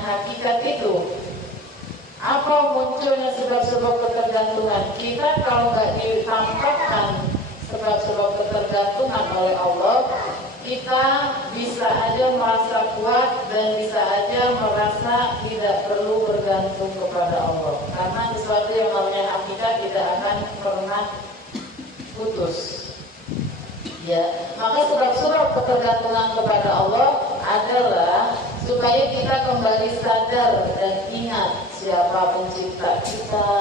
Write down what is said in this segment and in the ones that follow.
hakikat itu. Apa munculnya sebab-sebab ketergantungan? Kita kalau nggak ditampakkan sebab-sebab ketergantungan oleh Allah, kita bisa aja merasa kuat dan bisa aja merasa tidak perlu bergantung kepada Allah. Karena sesuatu yang namanya hakikat tidak akan pernah putus. Ya, maka sebab-sebab ketergantungan kepada Allah adalah supaya kita kembali sadar dan ingat siapa pencipta kita,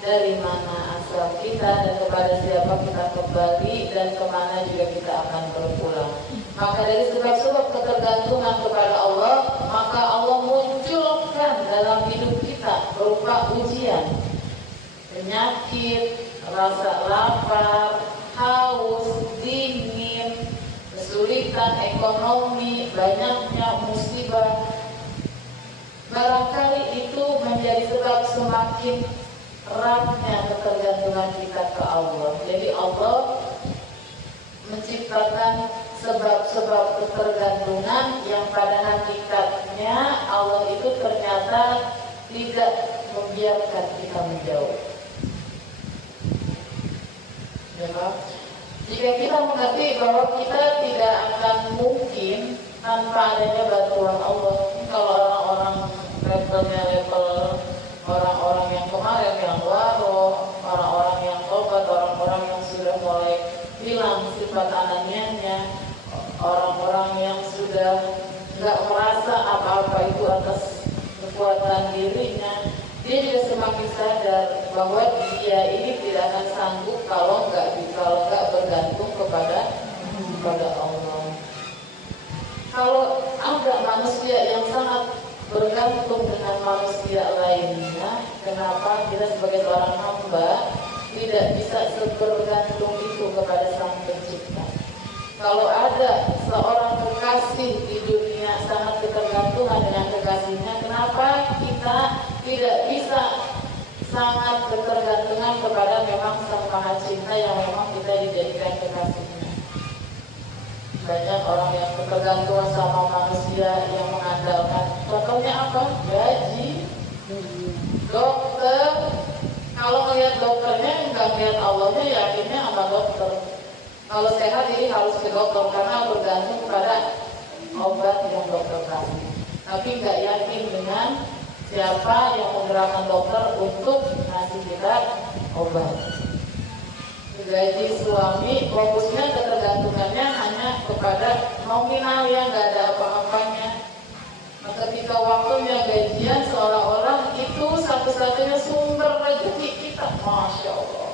dari mana asal kita, dan kepada siapa kita kembali dan kemana juga kita akan berpulang. Maka dari sebab-sebab ketergantungan kepada Allah, maka Allah munculkan dalam hidup kita berupa ujian, penyakit, rasa lapar, haus, dingin, kesulitan ekonomi, banyaknya musibah. Barangkali itu menjadi sebab semakin eratnya ketergantungan kita ke Allah. Jadi Allah menciptakan sebab-sebab ketergantungan yang pada hakikatnya Allah itu ternyata tidak membiarkan kita menjauh. Ya, jika kita mengerti bahwa kita tidak akan mungkin tanpa adanya bantuan Allah. Kalau orang-orang level orang-orang yang kemarin yang waro, orang-orang yang tobat, orang-orang yang sudah mulai hilang sifat ananianya, orang-orang yang sudah nggak merasa apa-apa itu atas kekuatan dirinya, dia juga semakin sadar bahwa dia ini tidak akan sanggup kalau nggak bergantung kepada Allah. Kalau ada manusia yang sangat bergantung dengan manusia lainnya, kenapa kita sebagai seorang hamba tidak bisa sebergantung itu kepada Sang Pencipta? Kalau ada seorang kekasih di dunia sangat ketergantungan dengan kekasihnya, kenapa kita tidak bisa sangat ketergantungan kepada memang Sang Maha Cinta yang memang kita dijadikan kekasihnya? Banyak orang yang ketergantungan sama manusia yang mengandalkan, contohnya apa? Gaji, dokter. Kalau melihat dokternya, nggak melihat Allahnya, yakinnya sama dokter. Kalau sehat ini harus ke dokter karena bergantung kepada obat yang dokter kasih. Tapi nggak yakin dengan siapa yang menggerakkan dokter untuk ngasih kita obat. Gaji suami, fokusnya ketergantungannya hanya kepada nominal yang nggak ada apa-apanya. Nah, ketika waktunya gajian, seolah-olah itu satu-satunya sumber rezeki kita. Masya Allah,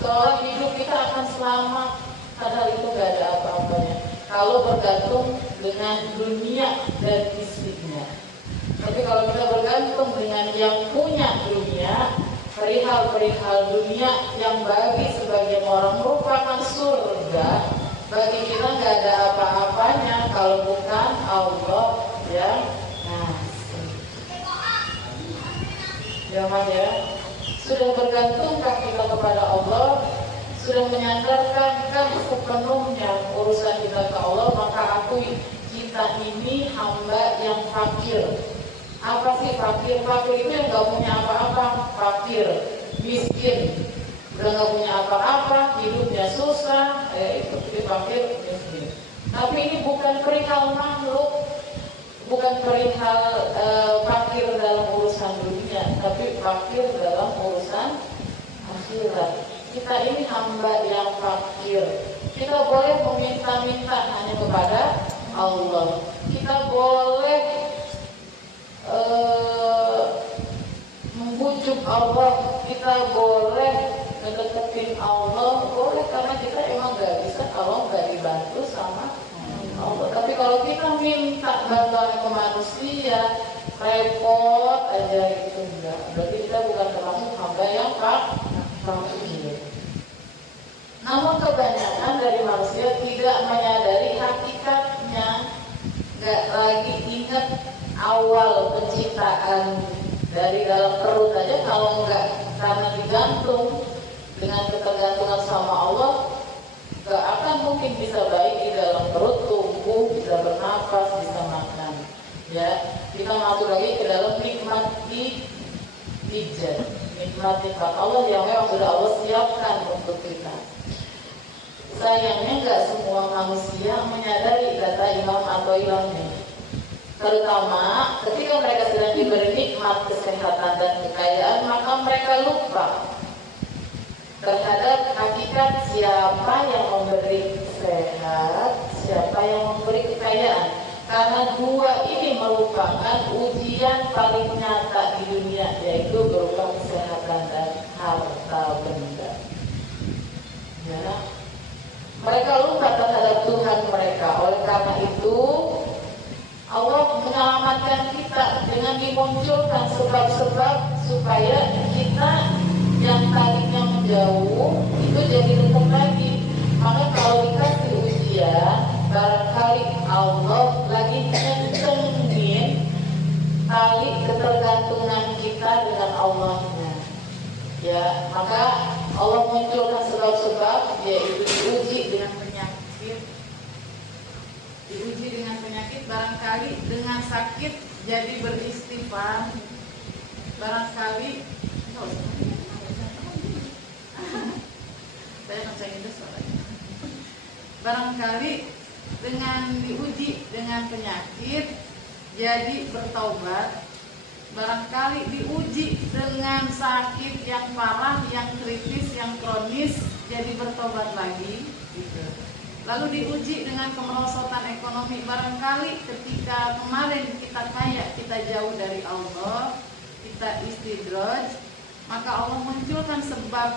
seolah hidup kita akan selamat, padahal itu nggak ada apa-apanya kalau bergantung dengan dunia dan isinya. Tapi kalau kita bergantung dengan yang punya dunia, perihal-perihal dunia yang bagi sebagian orang merupakan surga, bagi kita nggak ada apa-apanya kalau bukan Allah yang ngasih. Jangan ya, sudah bergantungkan kita kepada Allah, sudah menyandarkan sepenuhnya urusan kita ke Allah, maka akui kita ini hamba yang fakir. Apa sih fakir? Fakir itu yang gak punya apa-apa, fakir, miskin, udah gak punya apa-apa, hidupnya susah, itu fakir, miskin. Tapi ini bukan perihal makhluk, bukan perihal fakir dalam urusan dunia, tapi fakir dalam urusan akhirat. Kita ini hamba yang fakir. Kita boleh meminta-minta hanya kepada Allah. Kita boleh membujuk Allah, kita boleh mendeketin Allah, boleh, karena kita emang gak bisa kalau gak dibantu sama Allah. Tapi kalau kita minta bantuan ke manusia, repot aja gitu, enggak. Berarti kita bukan termasuk hamba yang fakir. Namun kebanyakan dari manusia tidak menyadari hakikatnya, gak lagi ingat awal penciptaan dari dalam perut aja. Kalau enggak karena digantung dengan ketergantungan sama Allah, enggak akan mungkin bisa baik di dalam perut, tumbuh, bisa bernafas, bisa makan. Ya, kita masuk lagi ke dalam nikmat ijan, nikmat Allah yang memang sudah Allah siapkan untuk kita. Sayangnya nggak semua manusia menyadari kata Imam Athaillah ini. Terutama ketika mereka sedang diberi nikmat kesehatan dan kekayaan, maka mereka lupa terhadap hakikat siapa yang memberi sehat, siapa yang memberi kekayaan. Karena dua ini merupakan ujian paling nyata di dunia, yaitu berupa kesehatan dan harta benda. Ya. Mereka lupa terhadap Tuhan mereka. Oleh karena itu, Allah menyelamatkan kita dengan dimunculkan sebab-sebab supaya kita yang tadinya menjauh itu jadi dekat lagi. Maka kalau dikasih ujian, barangkali Allah lagi ngencengin tali ketergantungan kita dengan Allahnya. Ya, maka Allah munculkan sebab-sebab, yaitu diuji dengan penyakit. Diuji dengan penyakit, barangkali dengan sakit jadi beristighfar. Barangkali saya baca Inggris soalnya. Barangkali dengan diuji dengan penyakit jadi bertaubat. Barangkali diuji dengan sakit yang parah, yang kritis, yang kronis, jadi bertobat lagi gitu. Lalu diuji dengan kemerosotan ekonomi. Barangkali ketika kemarin kita kaya, kita jauh dari Allah, kita istidraj, maka Allah munculkan sebab